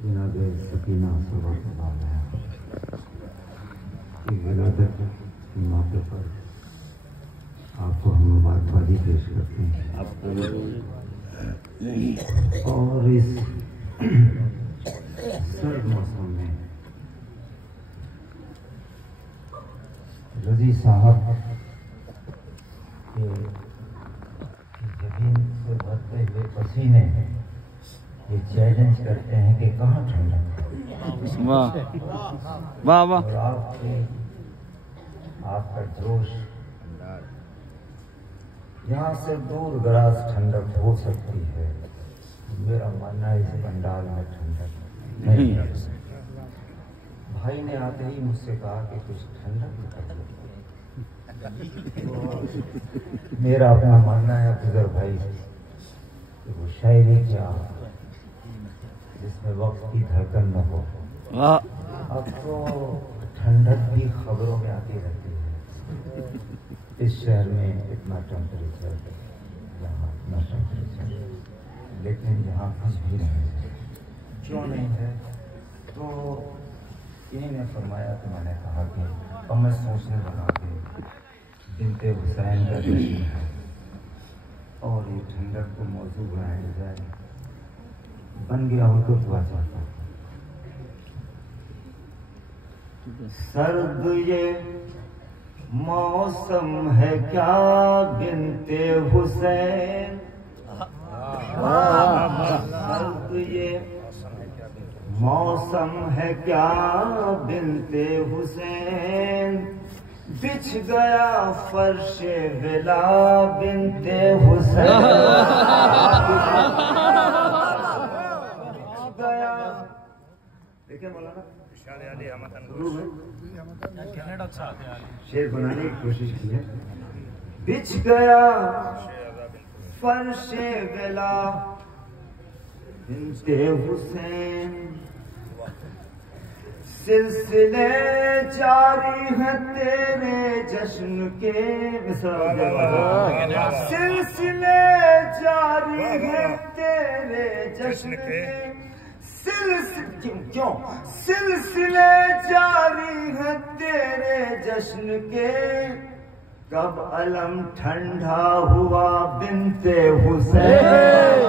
जनाब सकीना सल्लल्लाहु अलैहि की विलादत के मौके पर आपको हम मुबारकबादी पेश करते हैं। और इस सर्द मौसम में रजी साहब के जमीन से भरते हुए पसीने ये चैलेंज करते हैं कि कहाँ ठंडा है। वाह वाह वाह। और आपका जोश यहाँ से दूर दराज ठंडक हो सकती है। मेरा मानना है इस पंडाल में ठंडक नहीं है। भाई ने आते ही मुझसे कहा कि कुछ ठंडक कर। मेरा अपना मानना है अफजल भाई कि वो शायरी क्या जिसमें वक्त की धड़कन न हो। अब तो ठंडक भी खबरों में आती रहती है। इस शहर में इतना टेम्परेचर, यहाँ इतना टेम्परेचर, लेकिन यहाँ कुछ भी नहीं है। क्यों नहीं है? तो इन्हीं ने फरमाया तो मैंने कहा कि अब मैं सोचने लगा कि बिन्ते हुसैन का जश्न है और ये ठंडक को मौजू बनाया जाए। बन गया हो तो दुआ चाहता हूँ। सर्द ये मौसम है क्या बिन्ते हुसैन, सर्द ये मौसम है क्या बिन्ते हुसैन, बिछ गया फर्शे विला बिन्ते हुसैन, बिछ गया। देखिए मौलाना शेर बनाने की कोशिश की है। बिछ गया फर्शे विला बिन्ते हुसैन, सिलसिले जारी है तेरे जश्न के। सिलसिले जारी है तेरे जश्न के, क्यों सिलसिले जारी है तेरे जश्न के, कब अलम ठंडा हुआ बिन्ते हुसैन,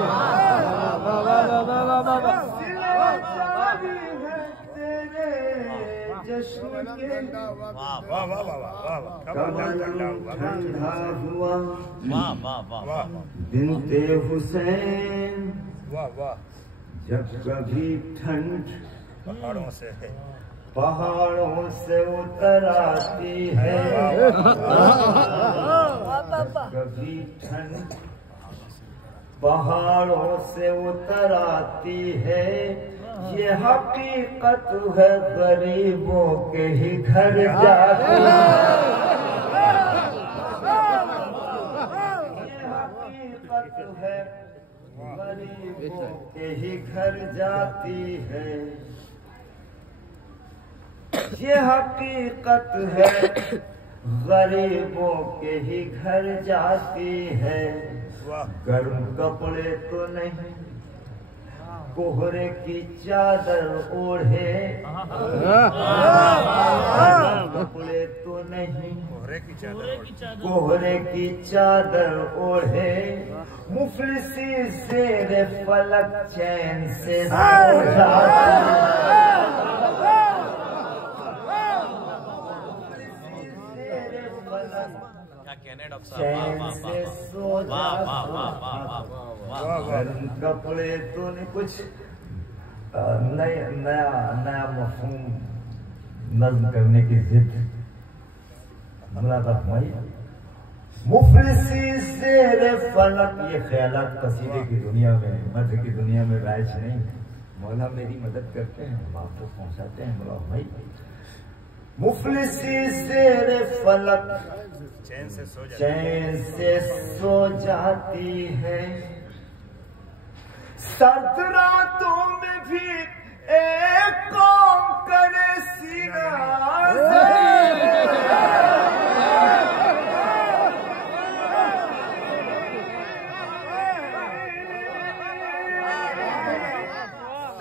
जश्न के ठंडा हुआ बिन्ते हुसैन। जब कभी ठंड पहाड़ों से उतर आती है, कभी ठंड पहाड़ों से उतर आती है, ये हकीकत है गरीबों के ही घर जाती है, ये हकीकत है गरीबों के ही घर जाती है, ये हकीकत है गरीबों के ही घर जाती है। गर्म कपड़े तो नहीं कोहरे की चादर ओढ़े, कपड़े तो नहीं कोहरे की चादर ओढ़े, मुफलिसी शेर फलक चैन से सो जाती, चैन से सो जाती। कपड़े तो नहीं कुछ नया मफहूम नज्म करने की जिद मुफलिसी शेर फलक। ये ख्यालात कसीदे की दुनिया में, मध्य की दुनिया में राइज नहीं। मौला मेरी मदद करते हैं, हम आपको पहुंचाते हैं मौला भाई। मुफलिसी शेर फलक चैन से सो जाती है, सर्द रातों में भी एक कौम करे सीना,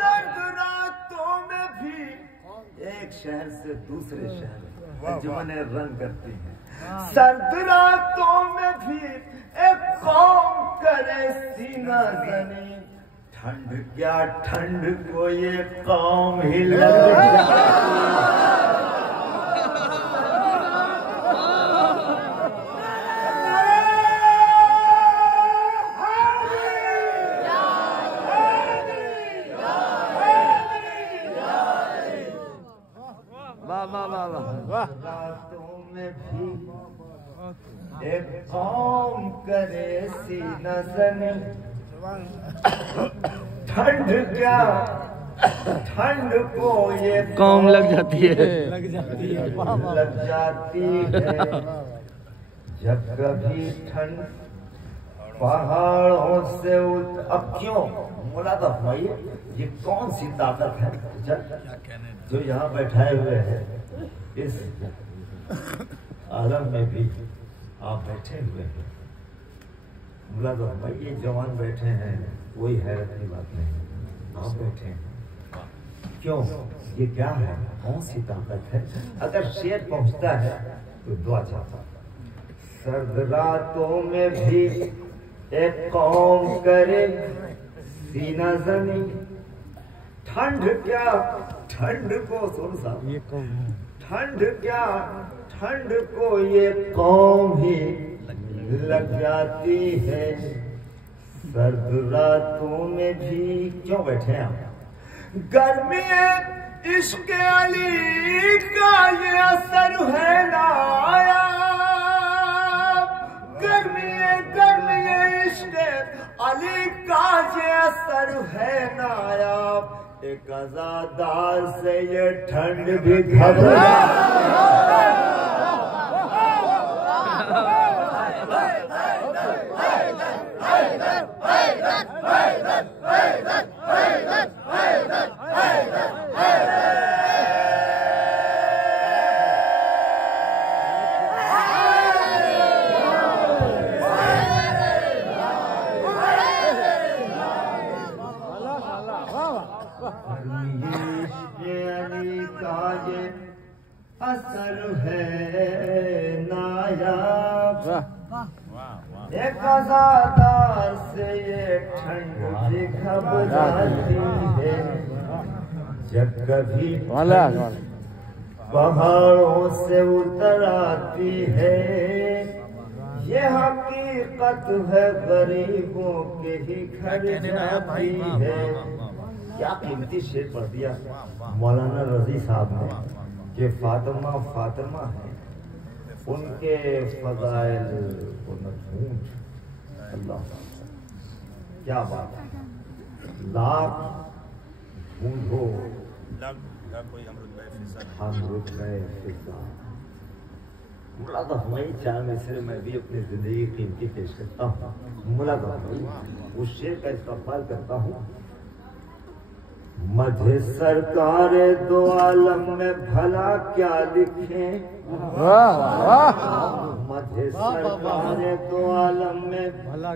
सर्द रात एक शहर से दूसरे शहर अंजुमने रंग करती हैं। सर्द रातों में भी एक कौम करे सीना जनी, ठंड क्या ठंड को ये कौम ही लग रातों में भी एक कौम करे सीना जनी, ठंड क्या ठंड को ये कौम लग जाती है लग जाती है जब कभी ठंड पहाड़ों से अब क्यों बोला था भाई, ये कौन सी ताकत है जो यहाँ बैठाए हुए हैं इस आलम में भी आप बैठे हुए हैं। बोला तो भाई ये जवान बैठे हैं, कोई हैरत की बात नहीं, आप बैठे हैं क्यों, ये क्या है, कौन सी ताकत है। अगर शेर पहुंचता है तो दुआ चाहता। सर्द रातों में भी एक कौम करे सीना जनी, ठंड क्या ठंड को सुन सा, ठंड क्या ठंड को ये कौम ही लग जाती है। सर्द रातों में भी क्यों बैठे हैं आप, गर्मी इश्क अली का ये असर है नायाब, गर्मी इश्क अली का ये असर है नायाब, एक आजादार से ये ठंड भी घबरा। असर है नायाब, एक आजादार से ये ठंड भी घबराती है, जब कभी पहाड़ों से उतर आती है। ये हकीकत है गरीबों के ही घर जाती है। क्या कीमती शेर पढ़ दिया मौलाना रजी साहब ने कि फातिमा फातिमा है, उनके फजाइल को न झूठ। अल्लाह क्या बात है, लाख ढूंढो मुलाकात वही चार मिसरे में भी अपनी जिंदगी कीमती पेश करता हूँ। मुलाकात उस शेर का इस्तेमाल करता हूँ। मधे सरकार दो आलम में भला क्या लिखे, मधे सरकार दो आलम में भला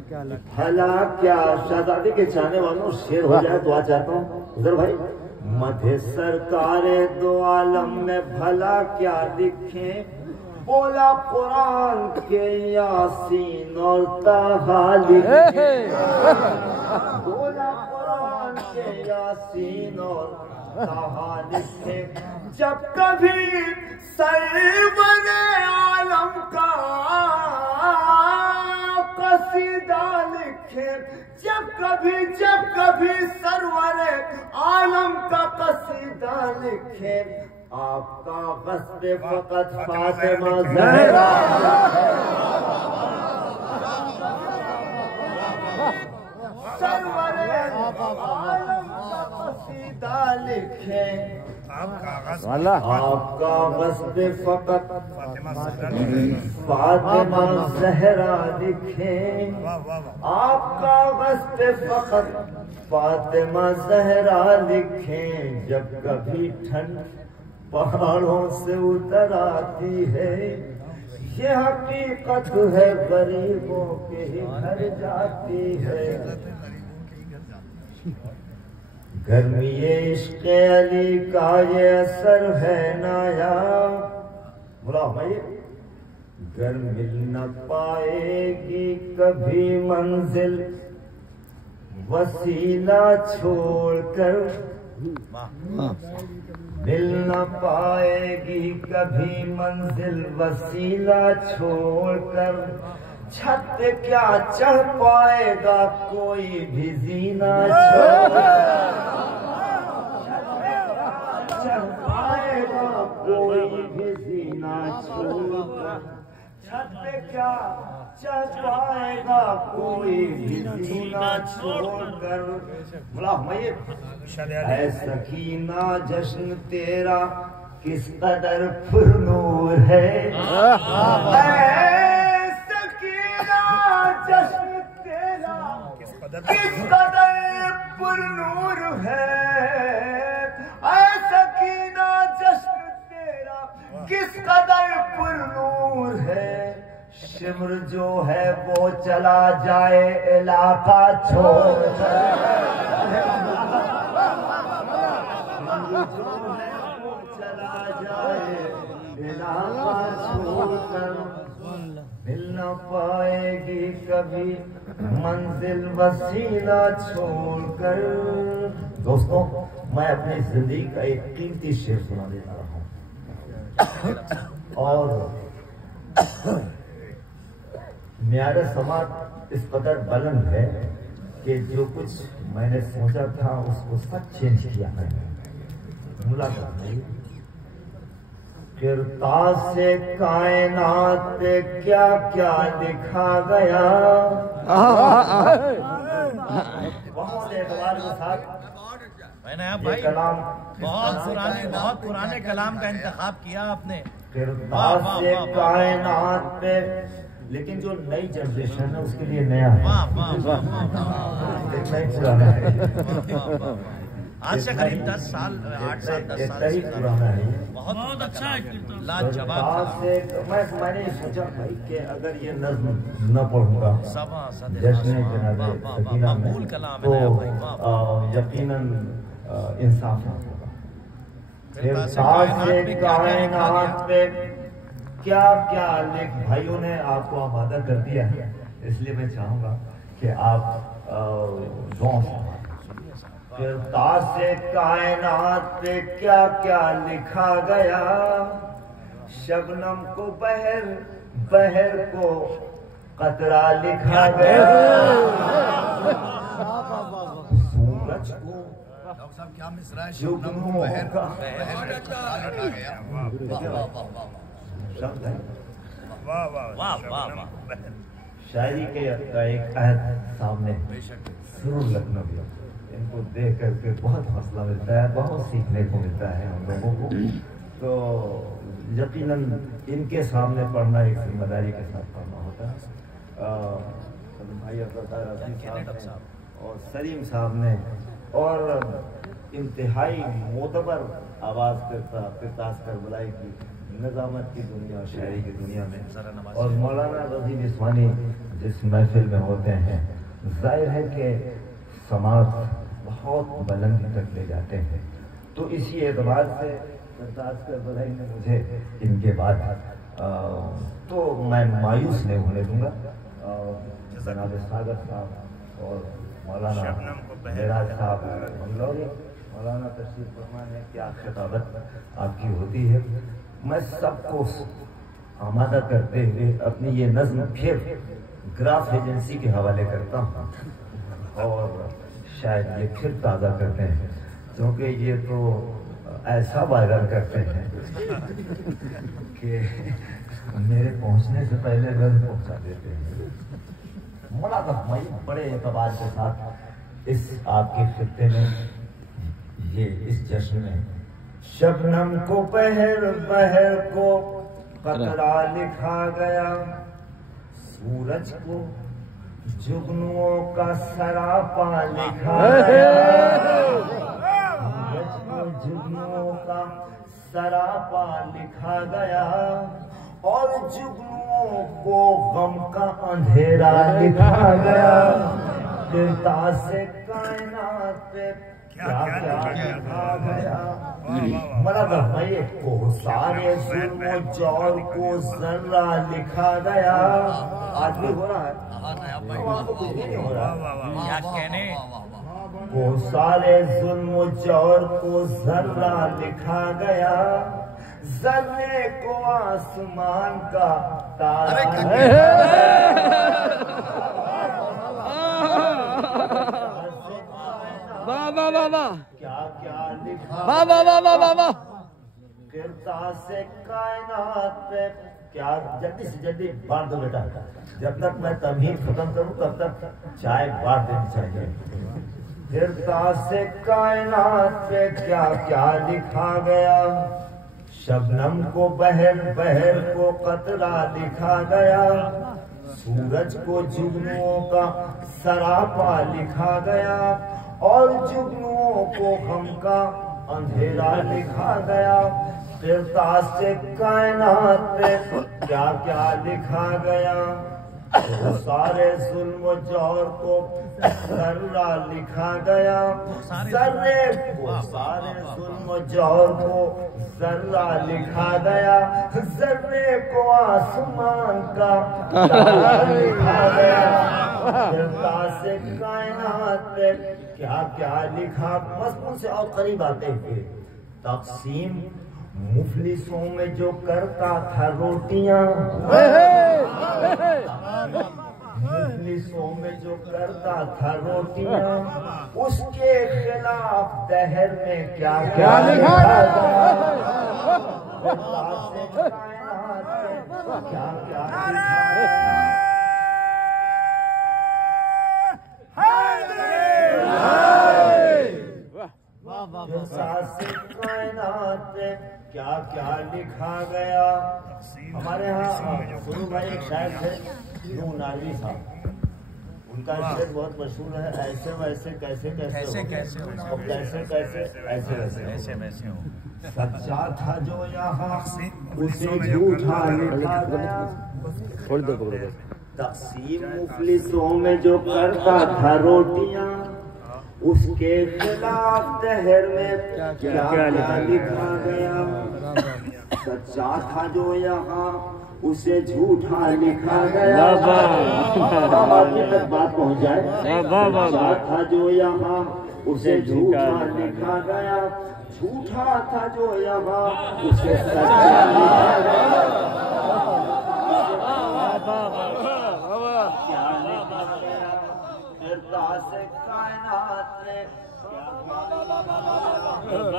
क्या शहजादी के चाहने वालों शेर हो जाए दुआ चाहता हूँ उधर भाई। मधे सरकार दो आलम में भला क्या लिखे, बोला कुरान के यासीन और ताहा लिखे, बोला कुरान के यासीन और ताहा लिखे, जब कभी सरवर आलम का कसीदा लिखे, जब कभी सरवर आलम का कसीदा लिखे, आपका गस्बे फकत फातिमा ज़हरा, सरवर आलम का कसीदा लिखे, आपका गस्बे फकत फातिमा ज़हरा लिखे, आपका गस्बे फकत फातिमा ज़हरा लिखे, जब कभी ठंड पहाड़ों से उतर आती है। ये हकीकत है गरीबों के ही घर जाती है। गर्मी इश्क़ अली का ये असर है नायाब। बोला भाई, गर मिल न पाएगी कभी मंजिल वसीला छोड़कर, मिल न पाएगी कभी मंजिल वसीला छोड़कर, छत पे क्या चढ़ पाएगा कोई भी जीना छोड़कर, चढ़ पाएगा कोई भी जीना छोड़कर, छत पे क्या चढ़ पाएगा कोई भी जीना छोड़कर। बोला ऐ सकीना जश्न तेरा किस कदर पुरनूर है, ऐ सकीना जश्न तेरा किस कदर पुरनूर है, ऐ सकीना जश्न तेरा किस कदर पुरनूर है। शिमर जो है वो चला जाए इलाका छोड़कर, जो है वो चला जाए इलाका छोड़कर, मिल न पाएगी कभी मंजिल वसीला छोड़कर। दोस्तों, मैं अपनी जिंदगी का एक कीमती शेर सुना देता रहा हूं और म्यारे समाज इस कदर बुलंद है कि जो कुछ मैंने सोचा था उसको सब चेंज किया मैंने। मुलाकात नहीं, किरताज से कायनात पे क्या क्या लिखा गया। बहुत एतबार के साथ मैंने भाई कलाम बहुत पुराने कलाम का इंतखाब किया आपने। किरताज से कायनात पे, लेकिन जो नई जनरेशन है उसके लिए नया है, इतना ही पुराना है। आज से करीब 10 साल 8 साल 10 साल ही पुराना है। बहुत अच्छा है, लाजवाब। मैंने सोचा भाई कि अगर ये नज़्म न पढ़ूंगा जश्न जनाज़े सकीना में तो यकीनन इंसाफ न होगा। किरताज से कायनात पे क्या क्या लिख, भाइयों ने आपको आमादा कर दिया है, इसलिए मैं चाहूंगा कि आप किरताज से कायनात पे क्या क्या लिखा गया। शबनम को बहर, बहर को कतरा लिखा गया, सूरज को क्या मिसरा है, जुगनुओं का शब्द है। शायरी के का एक अहद सामने सुरूर लखनवी, इनको देख करके बहुत हौसला मिलता है, बहुत सीखने को मिलता है हम लोगों को। तो यकीनन इनके सामने पढ़ना एक जिम्मेदारी के साथ पढ़ना होता है। भाई और सलीम साहब ने और इंतहाई मोतबर आवाज़ किरताज करबलाई की निज़ामत की दुनिया और शायरी की दुनिया में, और मौलाना रज़ी बिस्वानी जिस महफिल में होते हैं, जाहिर है कि समाज बहुत बुलंदी तक ले जाते हैं। तो इसी एतबार से किरताज करबलाई ने मुझे इनके बाद तो मैं मायूस नहीं होने दूंगा। जनाब सागर साहब और मौलाना मेराज साहब मंगलौरी, मौलाना तशरीफ फरमान है, क्या खिताबत आपकी होती है। मैं सबको आमादा करते हुए अपनी ये नज़्म फिर ग्राफ एजेंसी के हवाले करता हूँ और शायद ये फिर ताज़ा करते हैं, क्योंकि ये तो ऐसा वायरल करते हैं कि मेरे पहुंचने से पहले नज़्म पहुंचा देते हैं। मुलाकात भाई बड़े एतबार के साथ इस आपके खित्ते में, ये इस जश्न में शबनम को बहर, बहर को कतरा लिखा गया, सूरज को जुगनुओं का सरापा लिखा गया, सूरज को जुगनुओं का सरापा लिखा गया, और जुगनुओं को गम का अंधेरा लिखा गया। किरताज से कायनात पे क्या क्या लिखा गया। मतलब भाई को सारे जुल्म जौर को जर्रा लिखा गया। आज भी हो रहा है, आपको कुछ भी नहीं हो रहा। क्या कहने को सारे जुल्म जौर को जर्रा लिखा गया। जर्रे को आसमान का तारा वाह वाह वाह वाह क्या क्या लिखा। वाह वाह वाह वाह वाह वाह गिरता से कायनात पे क्या। जल्दी से जल्दी बांट दो बेटा, जब तक मैं तमहीद खत्म करूं तब तक चाय बांट देनी चाहिए। गिरता से कायनात पे क्या क्या लिखा गया। शबनम को बहर बहर को कतरा लिखा गया। सूरज को जुगनुओं का सरापा लिखा गया। और जुगनुओं को गम का अंधेरा लिखा गया। गिरता से कायनात पे क्या क्या लिखा गया। तो सारे जुल्म जौर को जर्रा लिखा गया। जर्रे को सारे जुल्म जौर को जर्रा लिखा गया। जर्रे को आसमान का तारा लिखा गया। गिरता से कायनात पे क्या क्या लिखा। मजमून से और करीब आते हुए तकसीम मुफलिसों में जो करता था रोटियां। मुफलिसों में जो करता था रोटियां। उसके खिलाफ दहर में क्या क्या लिखा गया। क्या क्या कायनात पे क्या क्या लिखा गया। हमारे यहाँ गुरु भाई एक शायर थे यूं नारवी साहब, उनका शेर बहुत मशहूर है। ऐसे वैसे कैसे कैसे कैसे और कैसे कैसे ऐसे वैसे वैसे हो। सच्चा था जो यहाँ उसे झूठा लिखा गया। तकसीम मुफलिसों में जो करता था रोटियां। उसके खिलाफ दहर में क्या क्या लिखा गया। सच्चा था जो यहाँ उसे झूठा लिखा गया। आपके तक बात पहुँच जाए। सच्चा था जो यहाँ उसे झूठा लिखा गया। झूठा था जो यहाँ उसे सच्चा लिखा गया। क्या लिखा गया। गिरता से कायनात में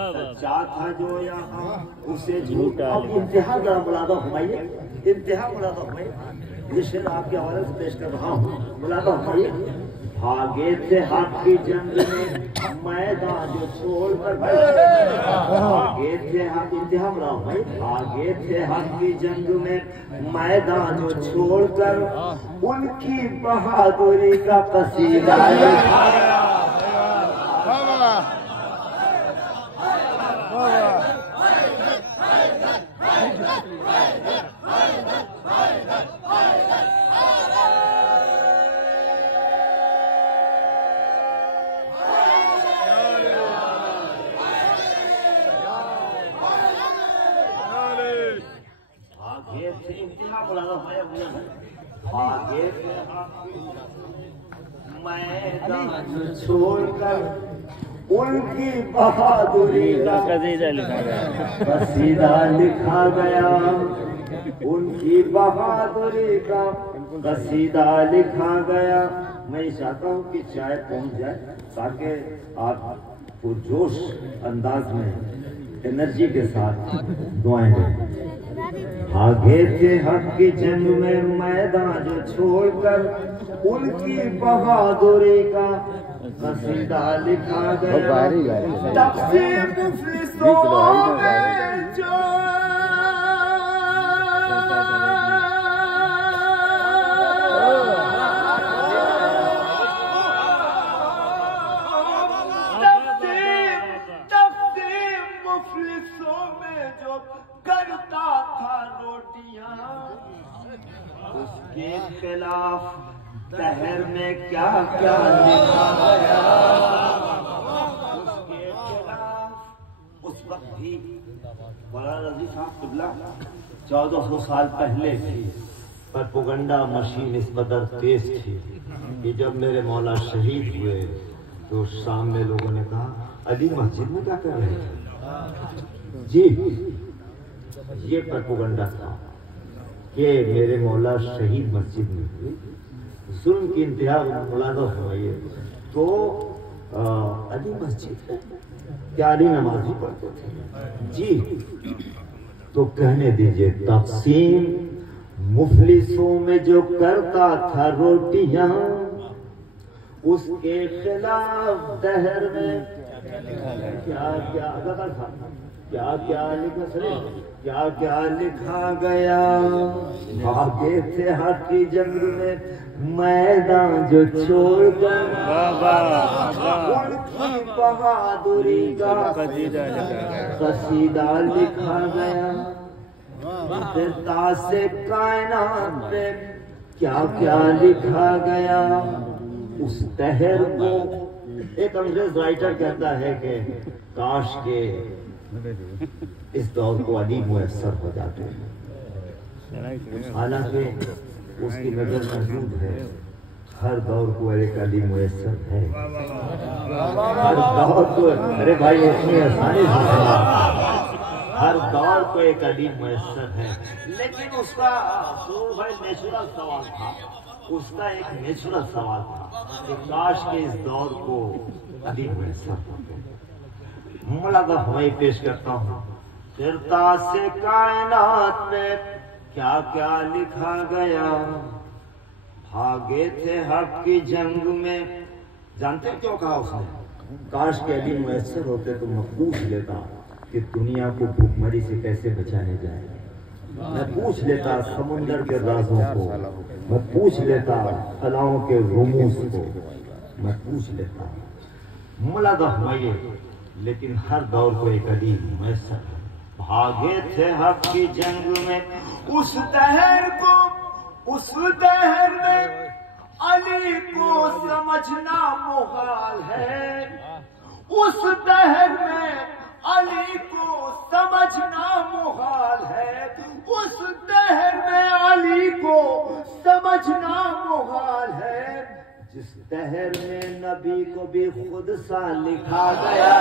सच्चा था जो यहाँ उसे झूठा। अब इंतहा जरा मुलादा फरमाइए, इंतहा मुलादा फरमाइए। ये शेर आपके हवाले से पेश कर रहा हूँ, मुलादा फरमाइए। भागे थे हक की जंग में मैदान जो छोड़कर। भागे थे हक, इंतहा मुलादा भाई। भागे थे हक की जंग में मैदान जो छोड़कर। उनकी बहादुरी का कसीदा लिखा गया। आगे मैदान छोड़कर उनकी बहादुरी का कसीदा लिखा गया। कसीदा लिखा गया। उनकी बहादुरी का कसीदा लिखा गया। मैं चाहता हूँ कि चाय पहुँच जाए ताकि आप पुरजोश अंदाज में एनर्जी के साथ दुआएं दें। भागे थे हक की जंग में मैदान जो छोड़कर। उनकी बहादुरी का कसीदा लिखा गया। तकसीम मुफलिसों में जो करता था रोटियां। उसके खिलाफ दहर में क्या क्या लिखा गया। वक्त भी मौलाना रजी साहब किबला 1400 साल पहले थी, पर प्रोपेगेंडा मशीन इस कदर तेज थी कि जब मेरे मौला शहीद हुए तो शाम में लोगों ने कहा अली मस्जिद में क्या कर रहे थे। जी ये प्रोपेगेंडा था कि मेरे मौला शहीद मस्जिद में हुए, जुल्म की इंतहा मुलाज़ा फरमाइए तो अली मस्जिद में क्या अली नमाज ही पढ़ते थे। जी तो कहने दीजिए तक़सीम मुफलिसों में जो करता था रोटियां, उसके खिलाफ दहर में क्या क्या क्या क्या लिखा क्या क्या लिखा गया। भागे थे हाथी जंग में मैदान जो छोड़ कर, उनकी बहादुरी का कसीदा लिखा गया। फिरता से कायनात पे क्या क्या लिखा गया। उस तहर को एक अंग्रेज राइटर कहता है कि काश के इस दौर को अली मुयस्सर हो जाते हैं। हालांकि उसकी नजर मौजूद है, हर दौर को एक अली मुयस्सर है। हर दौर को, अरे भाई इतनी आसानी से हर दौर को एक अली मुयस्सर है, लेकिन उसका भाई नेचुरल सवाल था, उसका एक नेचुरल सवाल था कि काश के इस दौर को अली मुयस्सर होते। मुलाज़ा हमें पेश करता हूँ। फिरता से कायनात में क्या क्या लिखा गया। भागे थे हक की जंग में, जानते क्यों कहा उसने? काश के अली मुयस्सर होते तो मैं पूछ लेता कि दुनिया को भूखमरी से कैसे बचाने जाए। मैं पूछ लेता समुंदर के राजों को, मैं पूछ लेता फलाओं के रुमूस को, मैं पूछ लेता। मुलाज़ा हमें, लेकिन हर दौर को एक अली मुयस्सर। भागे थे हक की जंग में, उस दहर में अली को समझना मुहाल है। उस दहर में अली को समझना मुहाल है। उस दहर में अली को समझना मुहाल है। जिस दहर में नबी को भी खुद सा लिखा गया।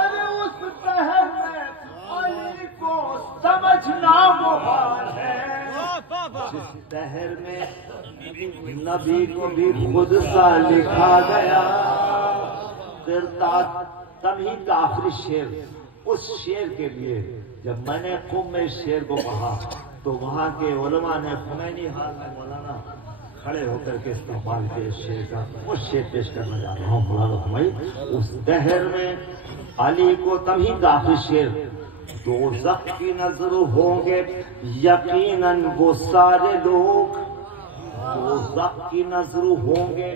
अरे उस दहर में अली को समझना मुहाल है। जिस दहर में नबी को भी खुद सा लिखा गया। फिर तभी का आखिरी शेर, उस शेर के लिए जब मैंने कुम में शेर को कहा तो वहां के उलमा ने खुमैनी हाल में मौलाना खड़े होकर के इस्तेमाल के शेर का वो शेर पेश करना चाह रहा हूँ। भाई उस दहर में अली को तभी का आखिरी शेर। दोज़ख की नजर होंगे यकीनन वो सारे लोग। दोज़ख की नजर होंगे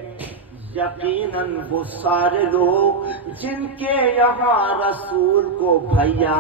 यकीनन वो सारे लोग जिनके यहाँ रसूल को भैया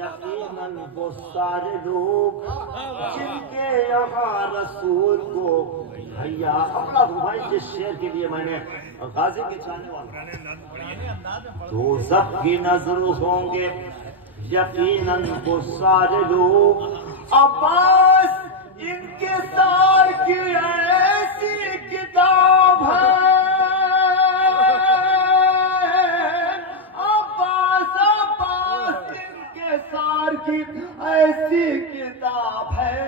यकीनन वो सारे लोग जिनके यहाँ रसूल को भैया। अपना भाई जिस शेर के लिए मैंने गाजी के चाहने वाला दोज़ख की नजर होंगे यकीनन वो सारे लोग। अब्बास इनके सार की ऐसी किताब है। सार की ऐसी किताब है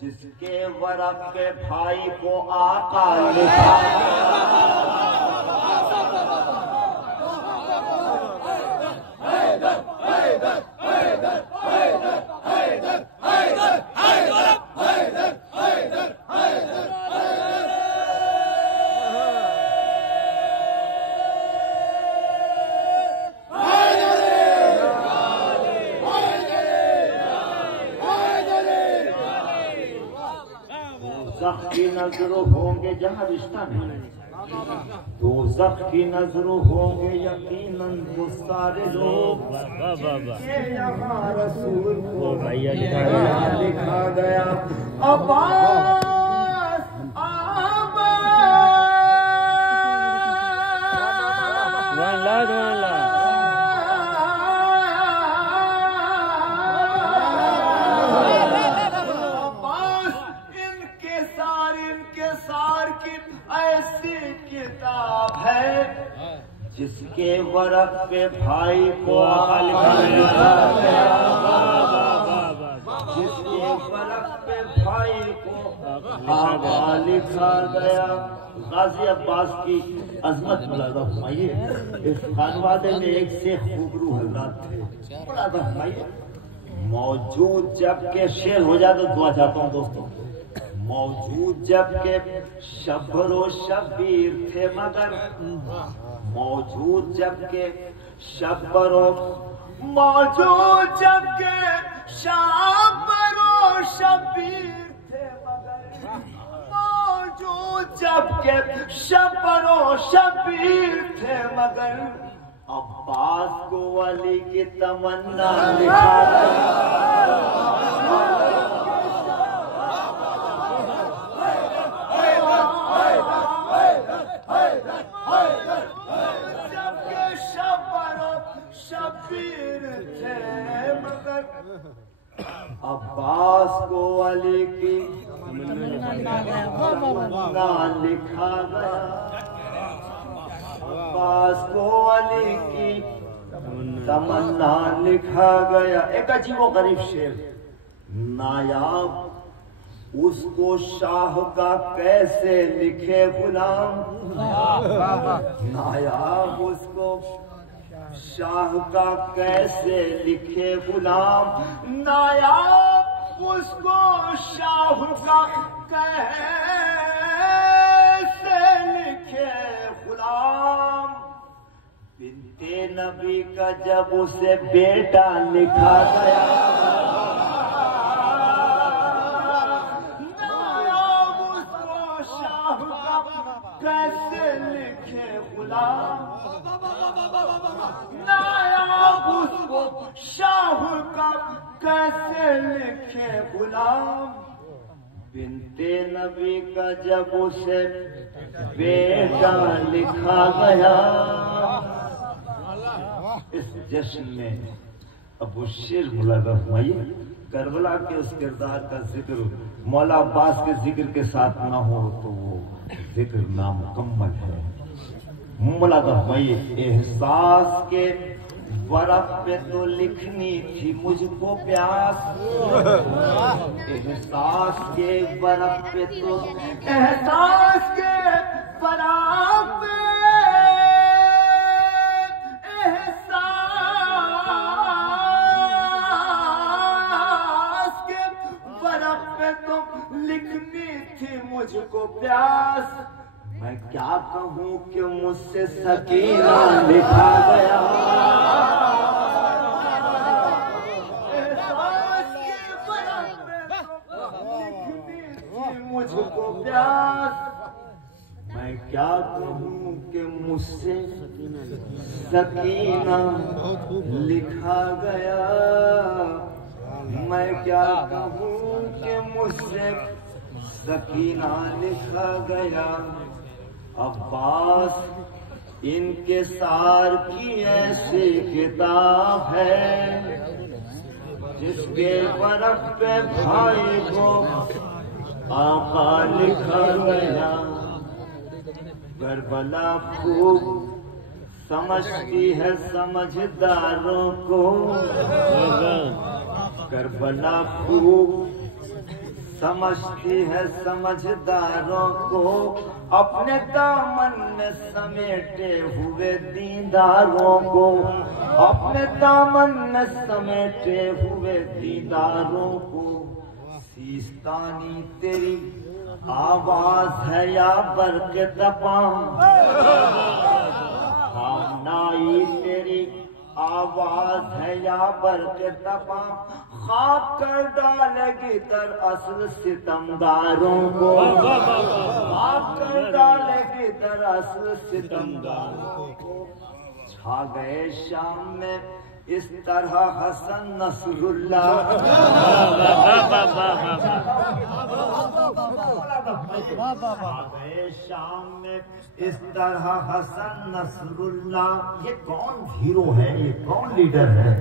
जिसके वरक पे भाई को आका लिखा। दोज़ख की नजरों होंगे जहाँ रिश्ता नहीं, दोज़ख की नजरों होंगे यकीनन वो सारे लोग ये यहाँ रसूल को लिखा गया। अब्बास इनकिसार की ऐसी किताब है जिसके वरक पे भाई को लिखा गया, जिसके वरक पे भाई को लिखा गया। गाजी अब्बास की अजमत मुलादा फरमाइए। इस खानवादे में एक से खूबरू हजरात थे, मुलादा फरमाइए। मौजूद जब के शेर हो जाए तो दुआ चाहता हूँ दोस्तों। मौजूद जब के शब्बरो शब्बीर थे मगर, मौजूद जब के शब्बरो, मौजूद जब के शब्बरो शब्बीर थे मगर, मौजूद जब के शब्बरो शब्बीर थे मगर, अब्बास को अली की तमन्ना लिखा शब्बीर थे मगर, अब्बास को अली की तमन्ना लिखा गया। अब्बास को अली की तमन्ना लिखा गया। एक अजीब व गरीब शेर। नायाब उसको शाह का कैसे लिखे गुलाम, नायाब उसको शाह का कैसे लिखे गुलाम, नायाब उसको शाह का कैसे लिखे गुलाम। बिन्ते नबी का जब उसे बेटा लिखा गया, नायाब उसको शाह का कैसे लिखे गुलाम, नायाब उसको शाह का कैसे लिखे गुलाम। बिन्ते नबी का जब उसे बेटा लिखा गया। इस जश्न में अबू शेर मुलादा फरमाइए। करबला के उस किरदार का जिक्र मौला अब्बास के जिक्र के साथ ना हो तो वो जिक्र नामुकम्मल है। मुलादा फरमाइए। एहसास के वरक पे तो लिखनी थी मुझको प्यास, एहसास के वरक पे तो, एहसास के वरक पे, एहसास के वरक पे तो लिखनी थी मुझको प्यास। मैं क्या कहूँ कि मुझसे सकीना लिखा गया। मुझको प्यास, मैं क्या कहूँ कि मुझसे सकीना लिखा गया। मैं क्या कहूँ कि मुझसे सकीना लिखा गया। अब्बास इनकिसार की ऐसी किताब है जिसके वरक पे भाई को आका लिखा गया। करबला खूब समझती है समझदारों को, करबला खूब समझती है समझदारों को, अपने दामन में समेटे हुए दीदारों को, अपने दामन में समेटे हुए दीदारों को। सीस्तानी तेरी आवाज है या बरक़े तपा, खामनाई तेरी आवाज है या बरके तपा खाक कर डालेगी तर असल सितमगारों को, खाक कर डालेगी तर असल सितमगारों को। छा गए शाम में इस तरह हसन नसरुल्लाह, गए शाम में इस तरह हसन नसरुल्लाह। ये कौन हीरो है, ये कौन लीडर है?